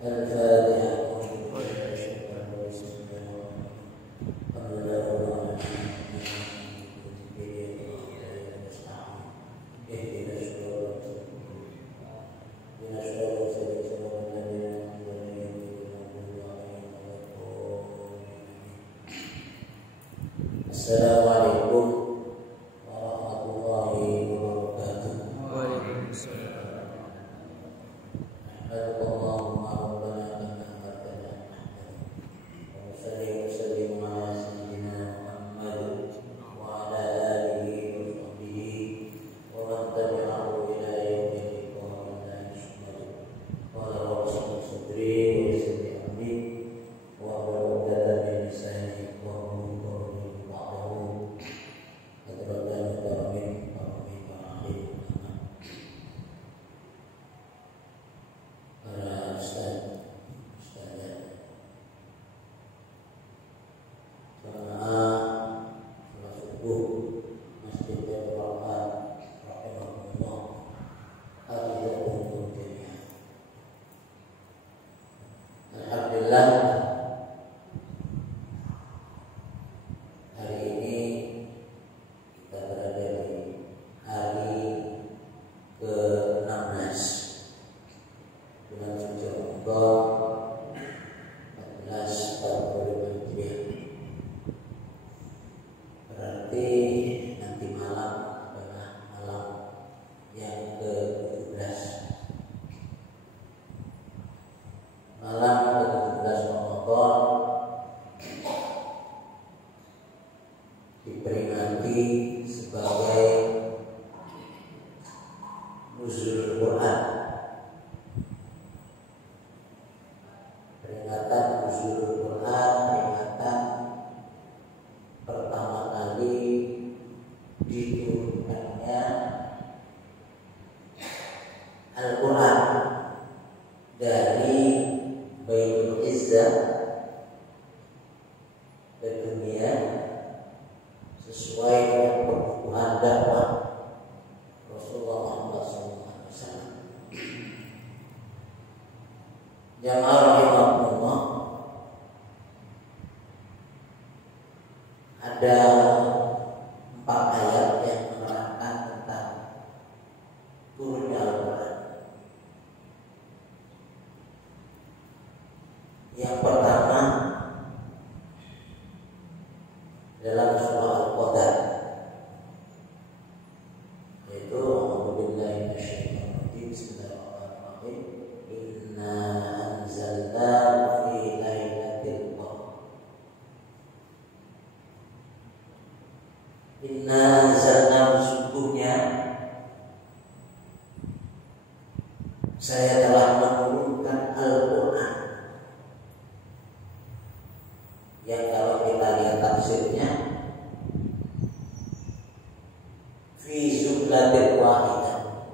Assalamualaikum warahmatullahi wabarakatuh. Waalaikumsalam. Allahumma rabbana kama amartana wa salli wa sallim ala sayyidina Muhammad wa ala alihi wa sahbihi wa man tabi'ahu ila yaumil qiyamah. Qala rasul sadri wa yassir amri wa hlul 'uqdatam min lisani yafqahu qawli. Diperingati sebagai nuzulul Quran, peringatan nuzulul Quran, peringatan pertama kali diturunkannya Al-Quran dari Baitul Izzah ke dunia sesuai dengan kebutuhan dakwah Rasulullah Muhammad SAW. Jamaah rahimahullah, ada 4 ayat yang menerangkan tentang turunnya Al-Quran. Yang pertama dalam surah Al-Qadar, yaitu a'udzubillahi minasyaitonir rajim, bismillahirrahmanirrahim, inna anzalnahu fi lailatul qadar. Inna anzalnahu, sesungguhnya saya telah menurunkan Al-Quran, yang kalau kita lihat tafsirnya fi jumlatin wahidah,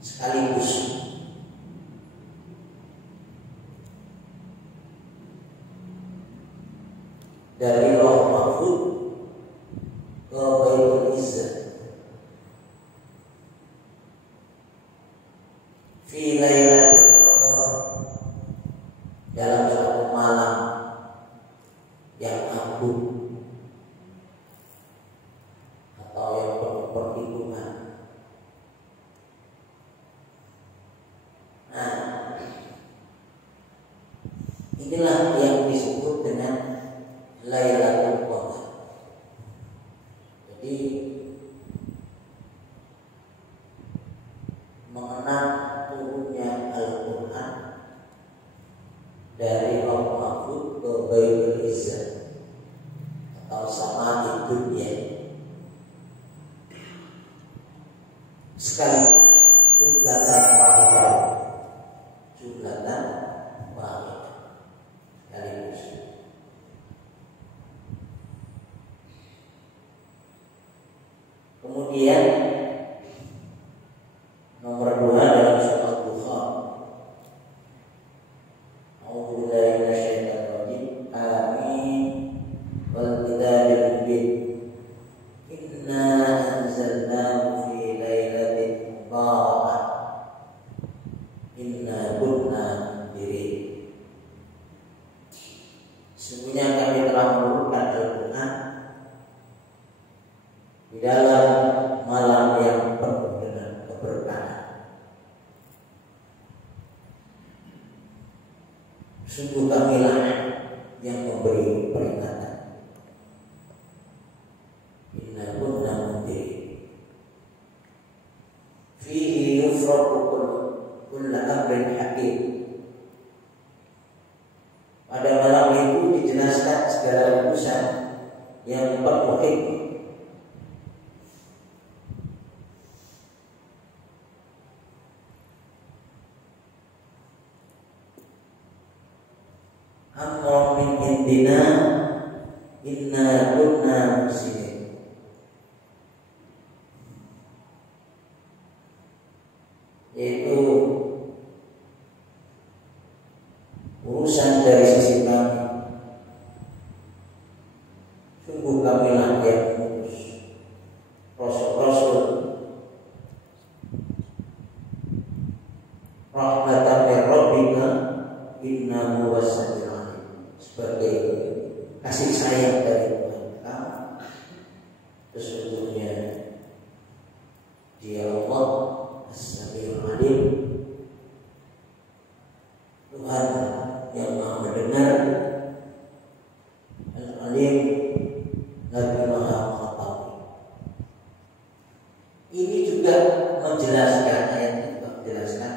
sekaligus dari Lauh Mahfuz ke Baitul Izzah fi lailatul qadar, dalam satu malam yang agung atau yang penuh perlindungan. Nah, inilah yang disebut dengan Lailatul Qadar. Jadi mengenang turunnya Al-Quran dari Lauh Mahfuz ke Baitul Izzah atau sama di dunia, sekaligus jumlatan wahidah, jumlatan wahidah, sekaligus. Kemudian nomor 2 dalam surah Al-Dukhan, a'udzubillahi minasyaitonir rajim, amin wal kitabil mubin, inna anzalnahu fi lailatin mubarakah, inna kunna diri. Sesungguhnya kami telah menurunkan Al-Quran di dalam malam yang penuh dengan keberkahan. Sungguh kamilah yang memberi peringatan. Inna kunna mundhirin. Fihi yufraqu kullu amrin hakim. Pada malam itu dijelaskan segala urusan yang penuh hikmah. Amrun min indina inna kunna muslimin. Yaitu urusan dari sisi kami. Sungguh kamilah yang mengutus Rasul-Rasul rahmatan min rabbika innahu was-sami'ul alim, sebagai kasih sayang dari Tuhan kamu. Sesungguhnya Dia Allah as-sami'ul alim, Tuhan yang Maha mendengar, Al-Alim, lagi Maha mengetahui. Ini juga menjelaskan, ayat ini juga menjelaskan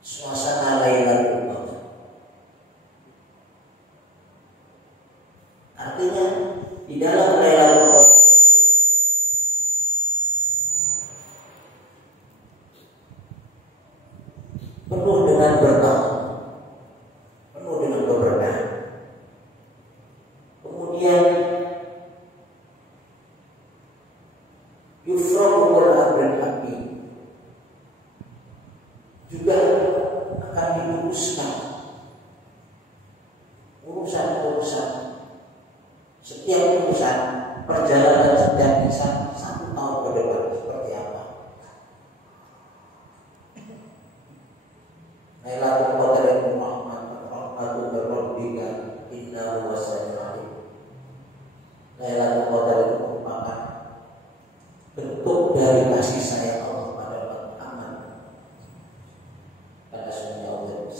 suasana Lailatul Qadar. Artinya di dalam Lailatul Qadar penuh dengan berkah, penuh dengan keberkahan. Kemudian yufraqu kullu amrin hakim, juga akan diluruskan urusan-urusan, setiap urusan perjalanan setiap insan 1 tahun ke depan seperti apa. Lailatul Qadar itu rahmatun min rabbika innahu was-sami'ul alim. Lailatul Qadar itu merupakan bentuk dari kasih sayang Allah pada Muhammad. Pada sunnah Allah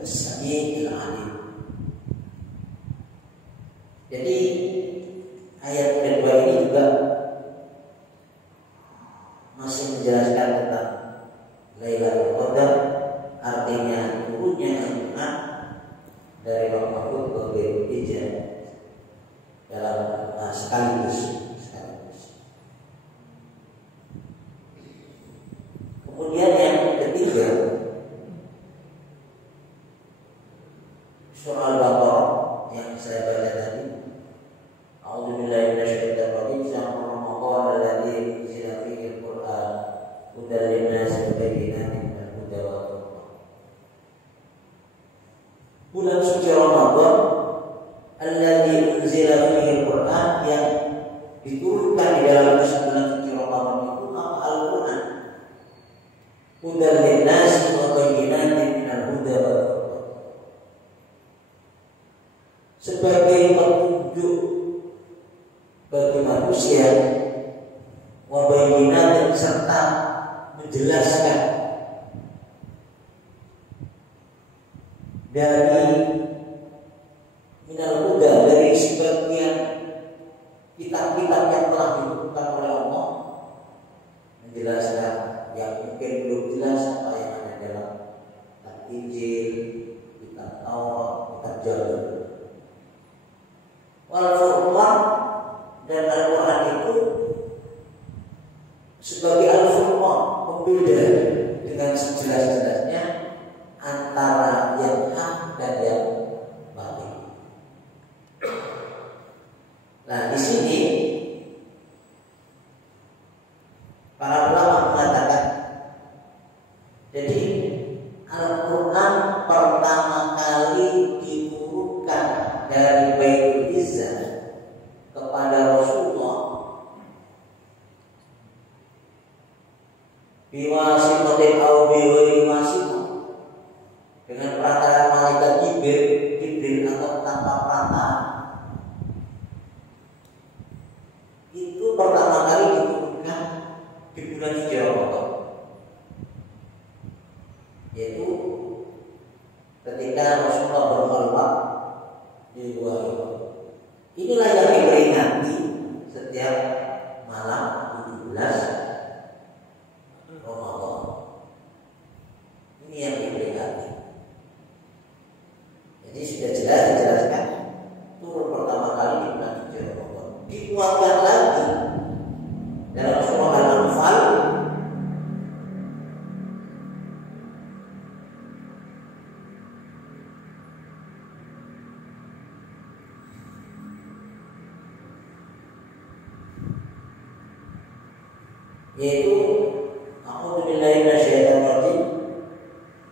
as-sami'ul alim. Jadi ayat kedua ini juga masih menjelaskan tentang Lailatul Qadar, artinya turunnya Al-Quran dari Lauh Mahfuz ke Baitul Izza dalam sekaligus. Kemudian yang ketiga, surah Al-Baqarah yang saya baca tadi. A'udzubillahi minasyaitonir rajim. Syahrul Ramadan alladzi unzila fihi al-Qur'an hudan lin-nasi wa bayyinatin minal huda wal furqan. Bulan suci Ramadan alladzi unzila fihi al-Qur'an, yang diturunkan di dalam bulan suci Ramadan itu apa? Al-Qur'an. Hudan lin-nasi wa bayyinatin minal huda wal furqan, sebagai petunjuk bagi manusia, wa bayyinatin, serta menjelaskan dari minal huda, dari sebagian kitab-kitab yang telah ditentukan oleh Allah, menjelaskan yang mungkin belum jelas apa yang ada dalam kitab Injil, kitab Taurat, kitab Zabur. Wal Furqan, dan Al-Quran itu sebagai Al-Furqan, pembeda dengan sejelas-jelasnya antara yang hak dan yang batil. Nah, di sini para ulama mengatakan, jadi Al-Quran pertama kali diturunkan dari Baitul Izza kepada Rasulullah biwasitah wasitotin au bi ghairi wasit, dengan perantara malaikat Jibril atau tanpa perantara. Itu pertama kali diturunkan di bulan suci Ramadan, yaitu ketika Rasulullah berkhutbah di luar. Inilah yang diperingati setiap malam 17 Ramadan. Ini yang diperingati. Jadi sudah jelas dijelaskan turun pertama kali di bulan suci Ramadan. Dikuatkan lagi dalam surah Al-Anfal yaitu A'udzu billahi minasyaitonir rajim.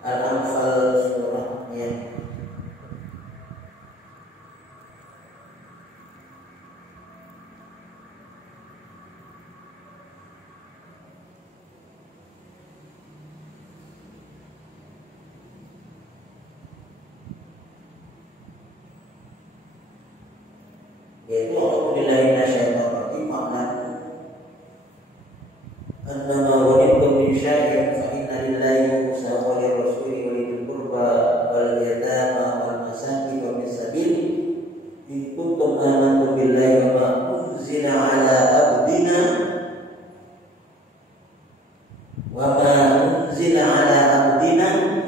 Al-Anfal surah yang yaitu A'udzu billahi minasyaitonir rajim. Annama ghanimtum min syai'in fa inna lillahi khumsahu wa lirrasuli wa lidhil qurba wal yatama wal masakin wa bis sabil in kuntum amantum billahi wa ma unzila ala abdina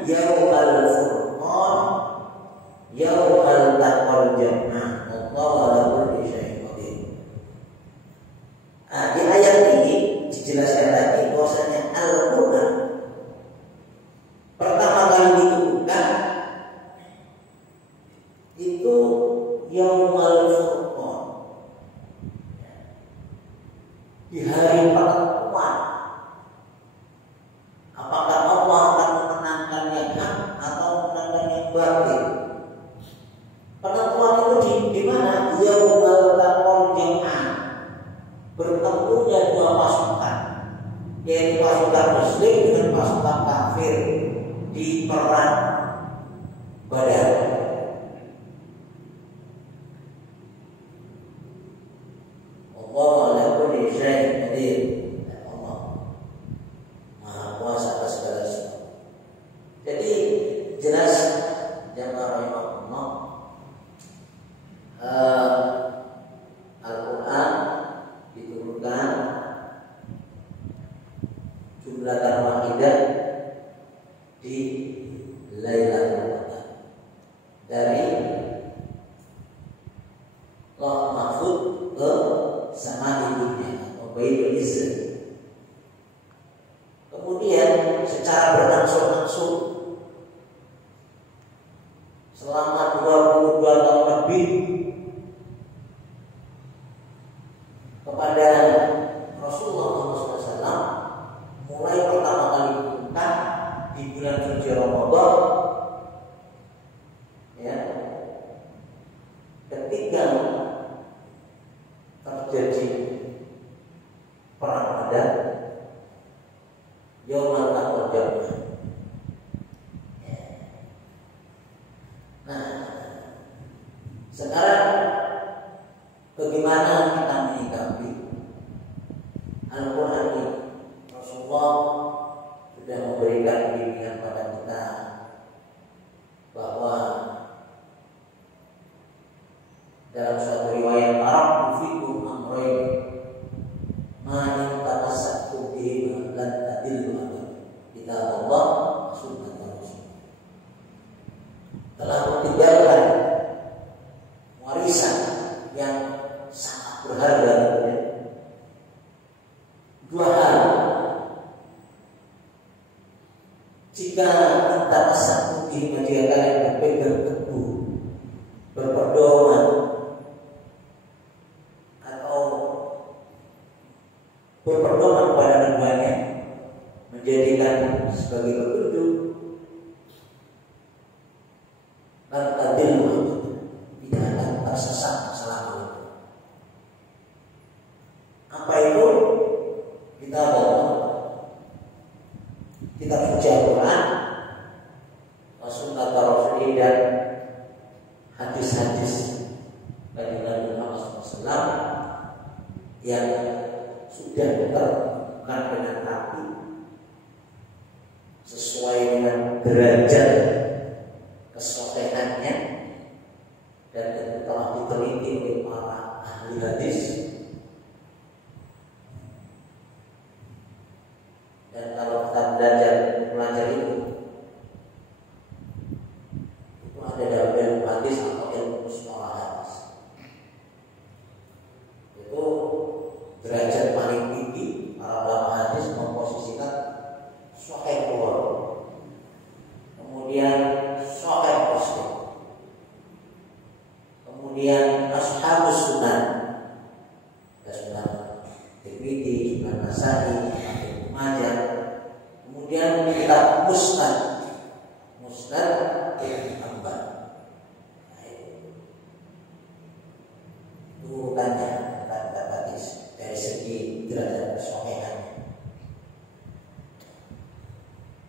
yawmal furqan yawmal taqal jam'ah wallahu ala kulli syai'in qadir. Di ayat ini dijelaskan lagi bahwasanya Al-Quran pertama kali diturunkan itu Yaumal Furqan, di hari penentuan. Apakah Allah akan memenangkan yang hak atau memenangkan yang batil? Penentuan itu di mana? Yaumal taqal jam'an, bertemunya dua pasukan, yaitu pasukan Muslim dengan pasukan kafir di perang Badar. Allah ala kulli syai'in qadir. Allah Maha Kuasa atas segala sesuatu. Jadi jelas jamaah rahimahullah, Al-Quran diturunkan jumlatan wahidah di Lailatul Qadar dari Lauh Mahfuz ke sama ibunya atau Baitul Izzah. Kemudian secara berangsur-angsur selama 22 tahun lebih kepada Rasulullah SAW, mulai pertama kali diturunkan di bulan suci Ramadan, ya, ketika terjadi perang Badar, Yaumal Taqal Jam'ah. Nah, sekarang bagaimana kita menyikapi Al-Quran ini? Rasulullah sudah memberikan bimbingan pada kita bahwa dalam suatu riwayat Arab fikum amrayn ma in tamassaktum bihi lan tadillu abadan, kitab Allah sunnah Rasul. Telah meninggalkan warisan yang sangat berharga, ya. Dua hal. Jika kita masuk di media kalian berpegang teguh, berpedoman atau berpedoman pada negaranya, menjadikan sebagai petunjuk, tadil tidak akan tersesat selama. Apa itu? Kita kitab suci Al-Quran, Sunnah Rasul dan hadis-hadis dari Nabi Muhammad SAW yang sudah ditentukan dengan rapi sesuai dengan derajat kesolehannya dan telah diteliti oleh para ahli hadis. Dan kalau kita belajar itu ada dalam ilmu hadis atau ilmu mustalah hadis. Itu derajat paling tinggi para ulama hadis memposisikan Sahih Bukhari, kemudian Sahih Muslim, kemudian Ashabus Sunan, Sunan Tirmidzi, Sunan Nasa'i, Ibnu Majah, kemudian kitab Musnad Ibnu Hanbal. Urutannya kitab hadis dari segi derajat kesohihannya.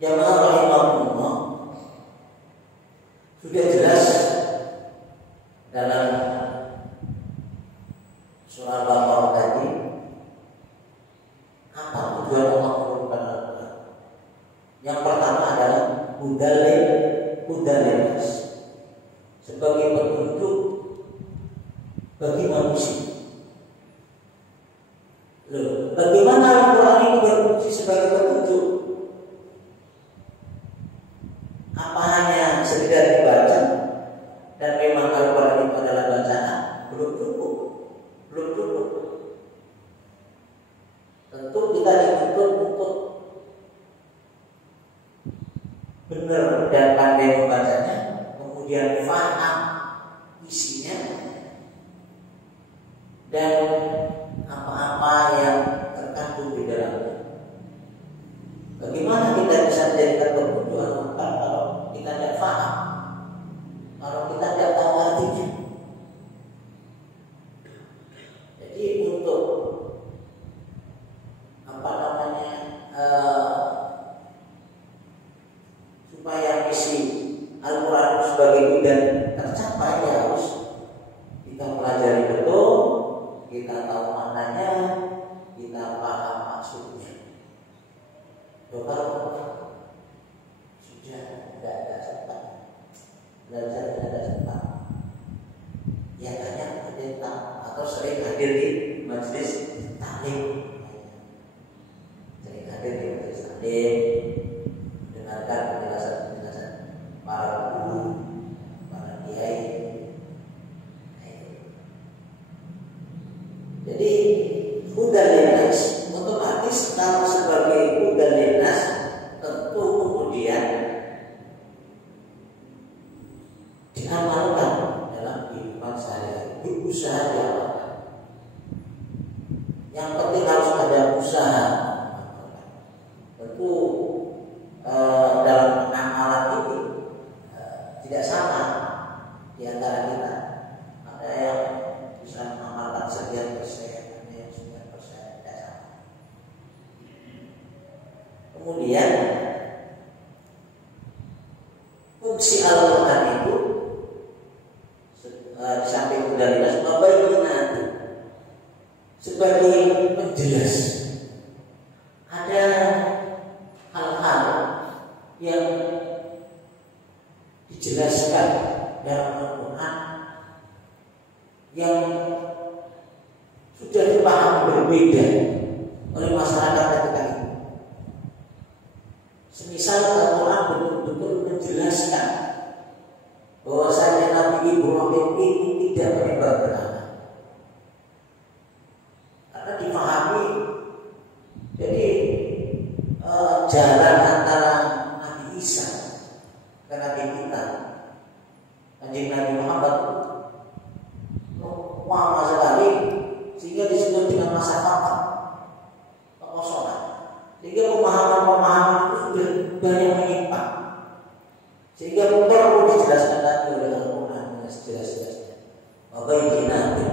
Jamaah rahimahullah, sudah jelas dalam surah Al-Baqarah tadi apa tujuan Allah menurunkan Al-Quran. Yang pertama adalah hudal sebagai petunjuk bagi manusia. Loh, bagaimana Al-Quran ini berfungsi sebagai petunjuk? Apa hanya sekedar dibaca dan memang Al-Quran itu adalah bacaan? Belum cukup. Tentu kita dituntut untuk benar dan pandai membacanya, kemudian faham isinya dan apa-apa yang terkandung di dalamnya. Bagaimana kita bisa menjadikan petunjuk Al-Quran kalau kita tidak faham, kalau kita tidak tahu artinya? Jadi untuk supaya misi Al-Quran sebagai hudan tercapai, ya harus kita pelajari betul, kita tahu maknanya, kita paham maksudnya. Kalau sudah tidak ada sempat belajar, tidak ada sempat, ya tanya pendeta atau sering hadir di majelis taklim, dengarkan penjelasan para guru, para kiai. Jadi hudan linnas otomatis kalau sebagai hudan linnas tentu kemudian diamalkan dalam kehidupan sehari-hari, berusaha diamalkan. Yang penting harus ada usaha. Tentu dalam amalan ini tidak sama di antara kita. Ada yang bisa mengamalkan sekian persen, ada yang 9%, tidak sama. Kemudian fungsi Al-Quran itu di samping udarinas nanti sebagai penjelas. Ada hal-hal yang dijelaskan dalam Al-Quran yang sudah dipahami berbeda oleh masyarakat ketika itu. Semisal Al-Quran betul-betul menjelaskan bahwasanya Nabi Ibrahim ini tidak menyembah berhala, karena dipahami. Jadi jalan antara Nabi Isa dan Nabi kita, Kanjeng Nabi Muhammad, lama sekali, sehingga disebut dengan masa kapan kekosongan. Sehingga pemahaman-pemahaman itu sudah banyak menyimpang, sehingga perlu dijelaskan lagi oleh Al-Quran dengan sejelas-jelasnya. Wabayyinatin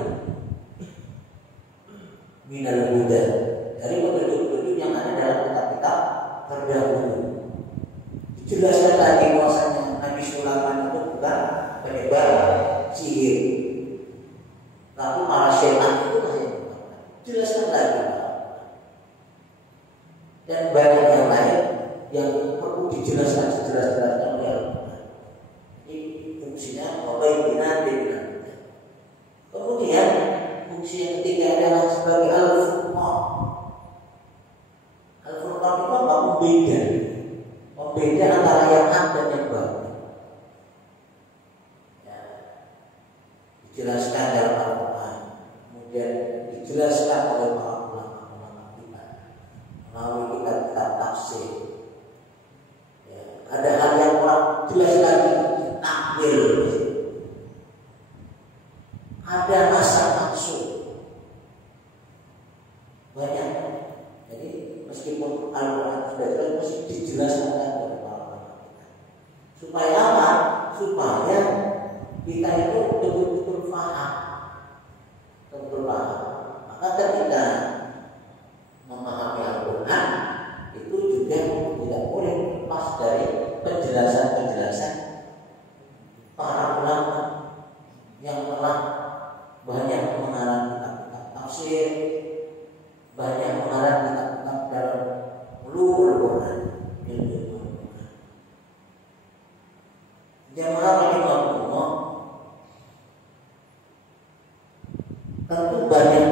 minal huda, dari petunjuk-petunjuk yang ada dalam kitab-kitab terdahulu. Dijelaskan lagi bahwasanya Nabi Sulaiman itu bukan penyebar sihir, tapi malah setan itu yang jelaskan lagi. Dan banyak yang lain yang perlu dijelaskan sejelas-jelasnya oleh Al-Quran. Ini fungsinya wabayyinat dengan. Kemudian fungsi yang ketiga adalah sebagai Al-Furqan. Al-Furqan itu apa? Membeda antara yang hak dan yang batil. Ya. Dijelaskan dalam Al-Quran, kemudian dijelaskan oleh para ulama-ulama kita melalui kitab-kitab tafsir. Ya. Ada hal yang kurang jelas lagi takwil. Ada masa maksud banyak. Jadi meskipun Al-Quran sudah jelas, mesti dijelaskan oleh para ulama kita. Supaya apa? Supaya kita itu betul-betul paham. Maka ketika memahami Al-Quran itu juga tidak boleh lepas dari penjelasan-penjelasan para ulama yang telah banyak mengarang kitab-kitab tafsir, banyak mengarang kitab-kitab dalam ulumul Quran. Jamaah rahimahullah, tentu banyak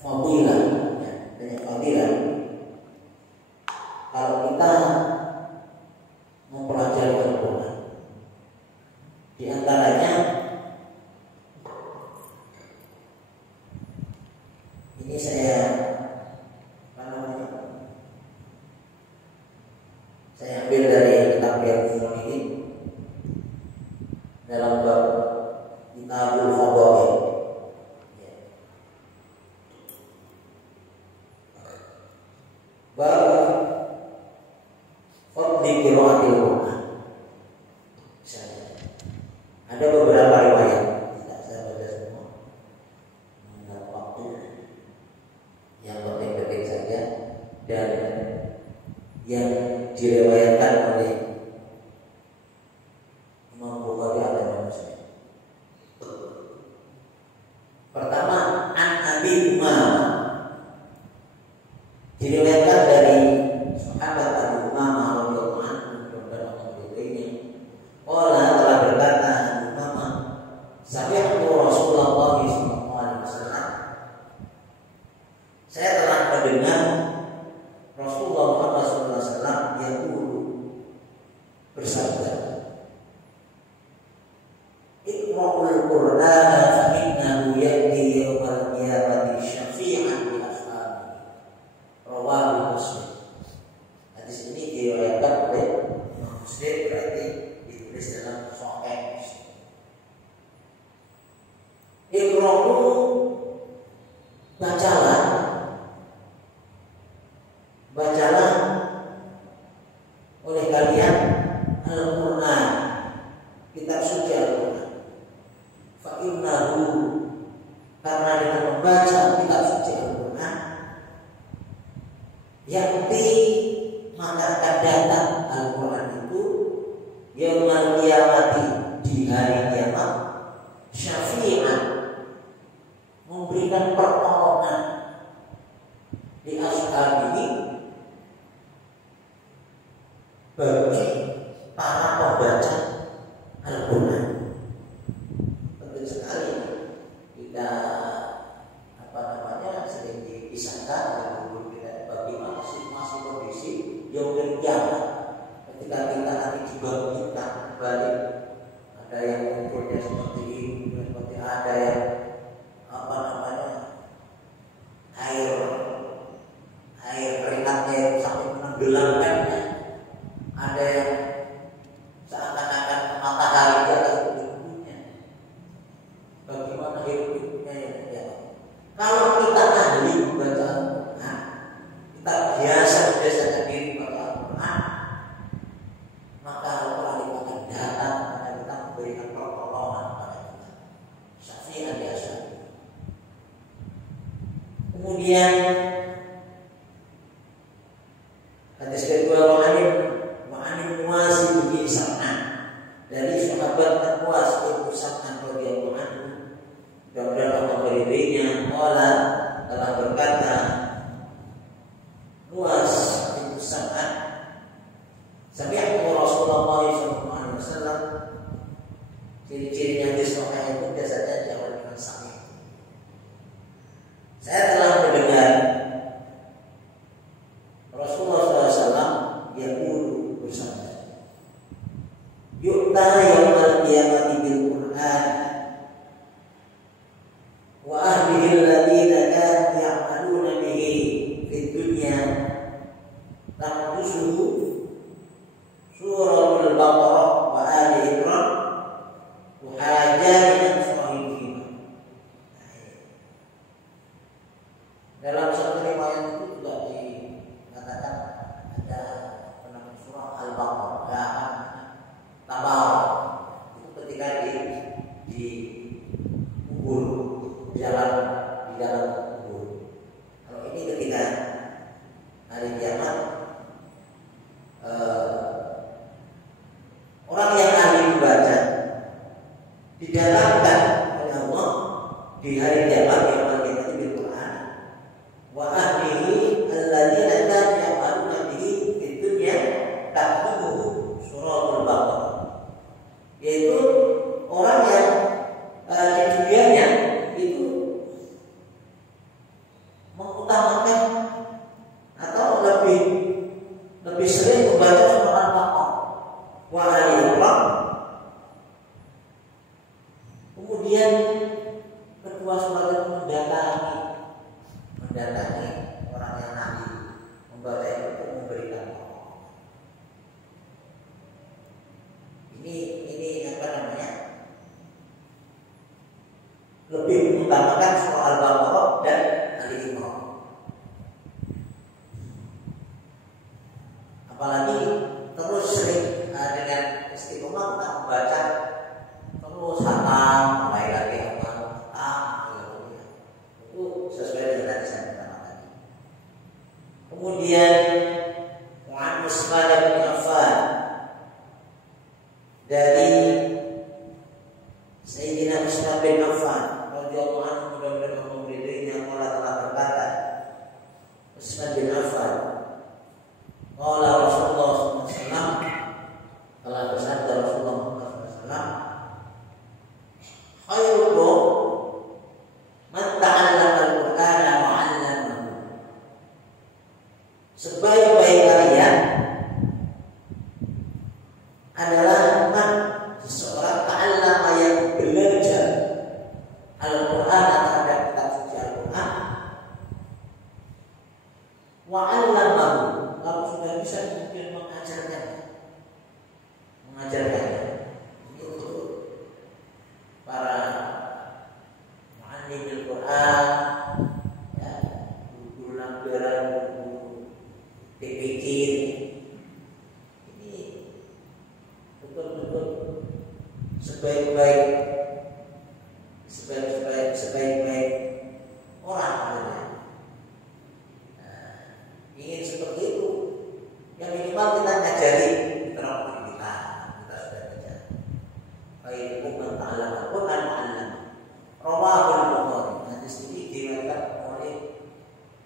fadilah, ya, banyak fadilah kalau kita mempelajari Al-Quran. Di antaranya ini saya ambil dari kitab Riyadhus Shalihin dalam bab Kitabul Fadail. Bab fadli qiraatil Quran. Ada beberapa riwayat, tidak saya baca semua mengingat waktu, yang penting-penting saja, dan yang diriwayatkan oleh Imam Bukhari dan Imam Muslim. Pertama, an Abi Umamah, diriwayatkan dari sahabat Abu Umamah radhiyallahu anhu dan Abu Qala telah berkata Abu Umamah, sami'tu Rasulullah sallallahu alaihi wasallam, saya telah mendengar Rasulullah Muhammad sallallahu alaihi wasallam yaqulu, bersabda, Iqra'ul Qur'ana fa innahu ya'ti yawmal qiyamati syafi'an li ashabihi. Rawahu Muslim. Hadis ini diriwayatkan oleh Muslim, berarti ditulis dalam Sahih Muslim. Iqra'u, bacalah oleh kalian Al-Quran, kitab suci Al-Quran. Fa innahu, karena dengan membaca kitab suci Al-Quran, yakti, maka akan datang Al-Quran itu yaumul qiyamati, di hari kiamat, syafi'an, memberikan pertolongan di ashabihi, bagi para pembaca Al-Quran. Penting sekali kita sering dipisahkan dulu kita bagaimana masih kondisi yaumul qiyamah ketika kita nanti dibangkitkan kembali. Ada yang umurnya seperti ini, seperti ada yang air keringatnya sampai menenggelamkannya. Ada yang seakan-akan matahari di atas tubuhnya. Bagaimana hidupnya ya? Kalau kita ahli membaca Al-Quran, kita biasa diri membaca Al-Quran, maka Al-Quran itu akan datang kepada kita, memberikan pertolongan kepada kita. Syafi'an ya Syafi'i. Kemudian hadis kedua, wa'anin Rasulullah SAW, ciri-cirinya hadis sahih itu biasanya jawab dengan sami. Saya telah mendengar Rasulullah SAW yaqulu bersabda, yu'ta yaumal qiyamati bil Qur'an wa ahlihi alladziina kaanu ya'maluna bihi fid dunya taqdusuhu suratul Baqarah wa Ali Imran muhajarin sahihihim. Dalam satu riwayat itu juga dikatakan ada penampilan surah Al-Baqarah, Tabarak. Itu ketika di kubur, jalan di dalam kubur. Kalau ini ketika hari kiamat, orang yang ahli membaca didatangkan oleh Allah di hari kiamat yang kita di Quran. Wa ahlihi alladzina kanu ya'maluna bihi fid dunya taqduhu suratul Baqarah, yaitu orang yang di dunianya itu mengutamakan atau lebih sering membaca surah Al-Baqarah wa Ali Imran. Kemudian kedua surat itu mendatangi orang yang ahli membaca itu untuk memberikan pokok. Ini apa namanya? Lebih mengutamakan surah Al-Baqarah dan Ali Imran. Apalagi terus sering dengan istiqomah kita membaca terus hatam, mulai lagi itu sesuai dengan hadis yang pertama tadi. Kemudian Mu'an Usman bin Affan dari Sayyidina Usman bin Affan radhiyallahu anhu, mudah-mudahan Allah meridainya, telah berkata, Usman bin Affan qala Rasulullah SAW, telah bersabda Rasulullah SAW, khairukum man ta'allama al-Qur'ana wa 'allamahu. Sebaik-baik kalian adalah man, seseorang ta'allama yang belajar Al-Qur'an, terhadap kitab suci Al-Qur'an, wa 'allamahu, kalau sudah bisa kemudian mengajarkannya. Ini untuk para mu'allim Al-Qur'an, ya, guru lampiran, guru TPQ. Ini betul-betul sebaik-baik orang. Ingin seperti itu, yang minimal kita ngajari terapkan kita sudah baca. Khairukum man ta'allama al-Qur'an wa 'allamahu. Rawahul Bukhari. Hadis ini diriwayatkan oleh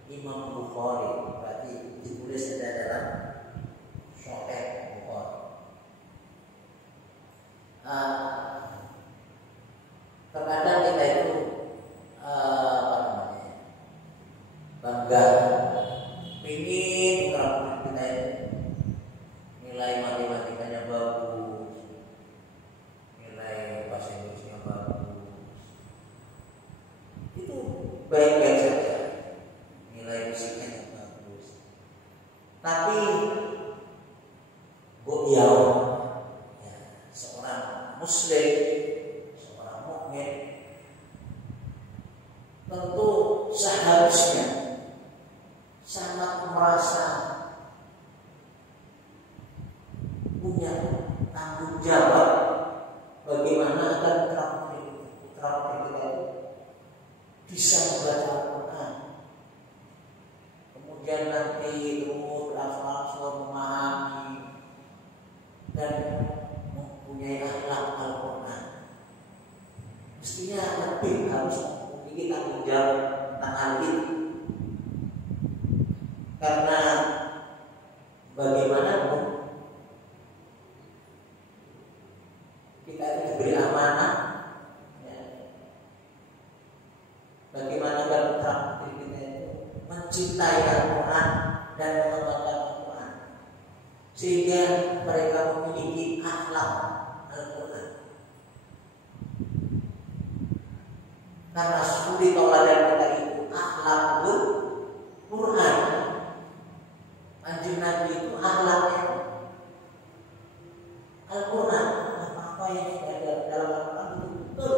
Imam Bukhari, berarti ditulis ada dalam Sahih Bukhari. Terkadang kita itu bangga, ingin orang kita itu nilai matematikanya bagus, nilai bahasa Inggrisnya bagus, itu baik-baik saja, nilai fisiknya bagus. Tapi beliau, ya, seorang Muslim, seorang mukmin, tentu seharusnya sangat merasa punya tanggung jawab bagaimana agar putra kita bisa membaca Al-Quran, kemudian nanti terus berangsur-angsur memahami dan mempunyai akhlak Al-Quran. Mestinya lebih harus memiliki tanggung jawab tentang hal itu. Karena bagaimanapun Karena suri tauladan kita itu akhlakul Quran. Anjing Nabi itu akhlaknya Al-Quran. Apa yang sudah ada dalam Al-Quran itu betul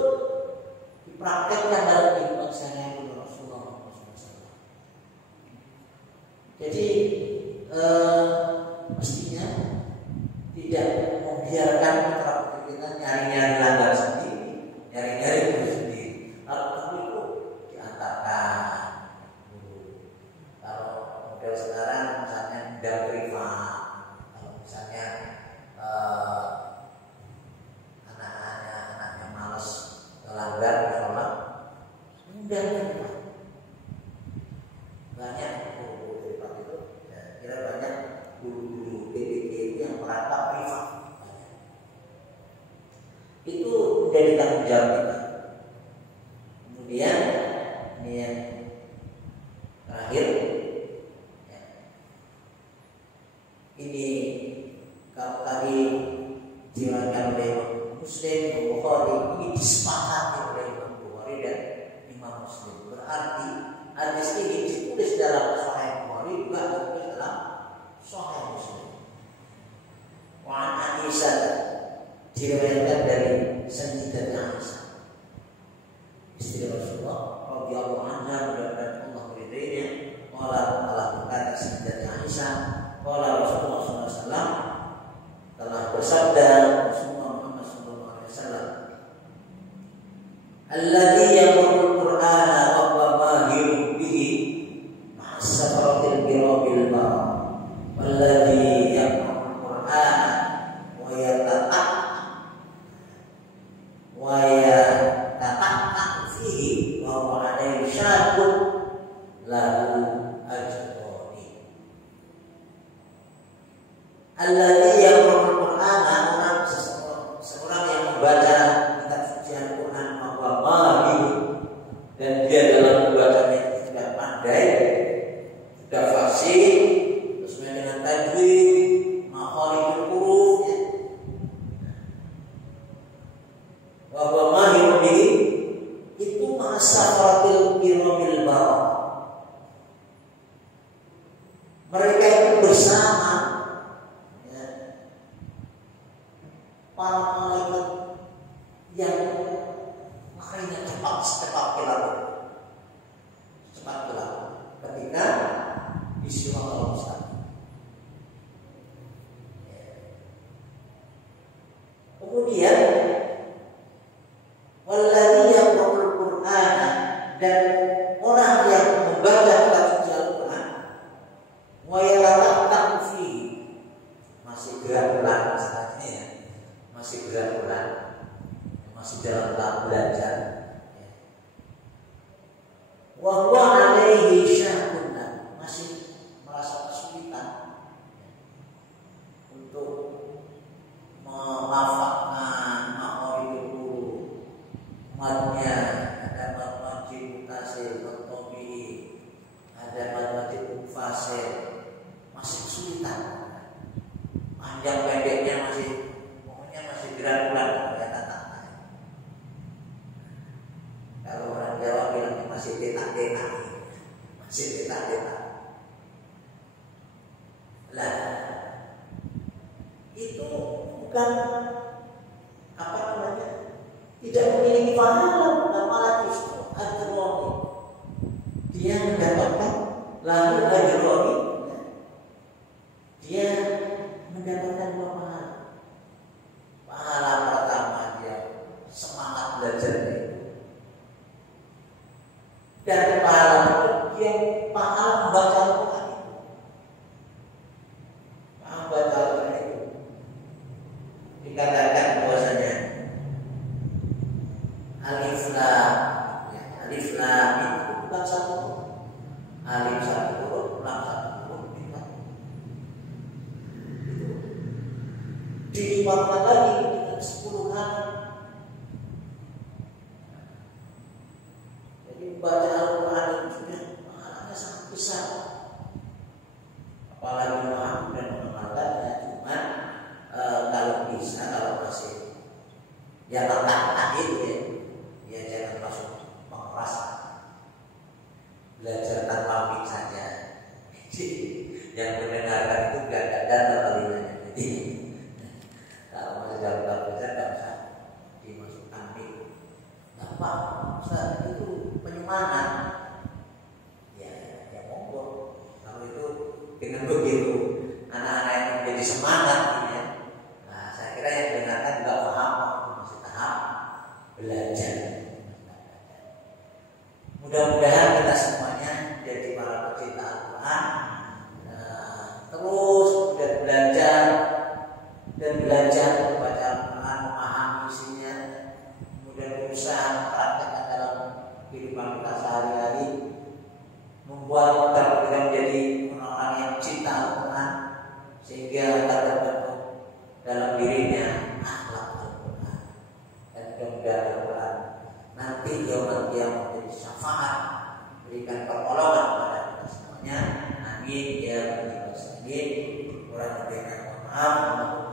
dipraktekkan dalam kehidupan sehari-hari Rasulullah SAW. Jadi mestinya tidak membiarkan putra putri kita nyari-nyari langgar sendiri, nyari-nyari guru sendiri. Kalau itu diantarkan. Kalau model sekarang misalnya model privat, kalau misalnya anaknya malas langgar sholat, udah privat. Banyak guru privat itu, ya, kira banyak guru-guru PPK itu yang merangkap privat. Itu menjadi tanggung jawab kita. Kemudian ini yang terakhir, ya. Ini kalau tadi diriwayatkan oleh Muslim, Bukhari, ini disepakati oleh Imam Bukhari dan Imam Muslim. Berarti hadis ini ditulis dalam Sahih Bukhari juga ditulis dalam Sahih Muslim. Wa an Aisyah diriwayatkan dari Sayyidatuna Aisyah, istri Rasulullah radhiyallahu anha, mudah-mudahan Allah meridainya. Qala telah berkata Sayyidatuna Aisyah, qala Rasulullah SAW telah bersabda Rasulullah Muhammad SAW, alladzi yaqra'ul Qur'ana wa huwa mahirun bihi ma'as safaratil kirabil barah, walladzi yaqra'ul Qur'ana wa yata'atta fihi wa huwa 'alaihi syaqun lahu ajrani. Alladzi yaqra'ul Qur'ana, seorang yang membaca kitab suci Al-Qur'an, wa mahir, dan dia dalam membacanya sudah pandai, sudah fasih, sesuai dengan tajwid, makharijul huruf, ya. Wa huwa mahir bihi, itu ma'asafaratil kiramil barah. Mereka itu bersama, ya, para malaikat yang makanya cepat kilat ketika di Siratal Mustaqim. Kemudian walladzi yaqra'ul Qur'ana, dan orang yang membaca kitab suci Al-Qur'an, wa yata'atta fihi, masih gerak-gerak saatnya, ya. Masih gerak-gerak, masih dalam tahap belajar. Wa huwa 'alaihi syaqun, masih merasa kesulitan untuk melafalkan makharijul huruf, madnya, ada mad wajib mutasil, mad tabi'i, ada mad wajib munfasil, masih kesulitan. Panjang pendeknya masih, pokoknya masih gerak-gerak, ya, kata-kata. Kalau orang Jawa bilang masih tetak-tetak, masih tetak-tetak. Lah, itu bukan apa namanya, tidak memiliki pahala, bukan malah justru ajroni. Dia mendapatkan lalu ajroni, dia mendapatkan dua pahala. Pahala pertama, dia semangat belajarnya, dan pahala dia pahala membaca Al-Quran itu. Membaca Al-Quran itu dikatakan bahwasanya alif lam, ya, alif lam itu bukan satu huruf. Alif satu huruf, lam satu huruf, bukan. Dilipatkan lagi dengan 10 kali. Jadi baca Al-Quran itu sudah pahalanya sangat besar. Apalagi memahami dan mengamalkannya. Cuma kalau bisa, kalau masih ya tak itu, ya jangan masuk daftar belajar nggak usah dimasukkan nih. Nggak apa-apa, Ustaz, itu penyemangat. Ya monggo. Kalau itu dengan begitu anak-anak yang menjadi semangat, ya. Nah, saya kira yang dengarkan juga paham masih tahap belajar. Mudah-mudahan kita semuanya jadi para pecinta Al-Quran, terus kemudian belajar membaca Al-Quran, memahami isinya, kemudian berusaha mempraktekkan dalam kehidupan kita sehari-hari, membuat kita menjadi orang-orang yang cinta Al-Quran, sehingga terbentuk dalam dirinya akhlak Al-Quran. Dan mudah-mudahan Al-Quran nanti yaumul qiyamah menjadi syafaat, berikan pertolongan kepada kita semuanya. Amin ya rabbal alamin. Kurang lebihnya mohon maaf.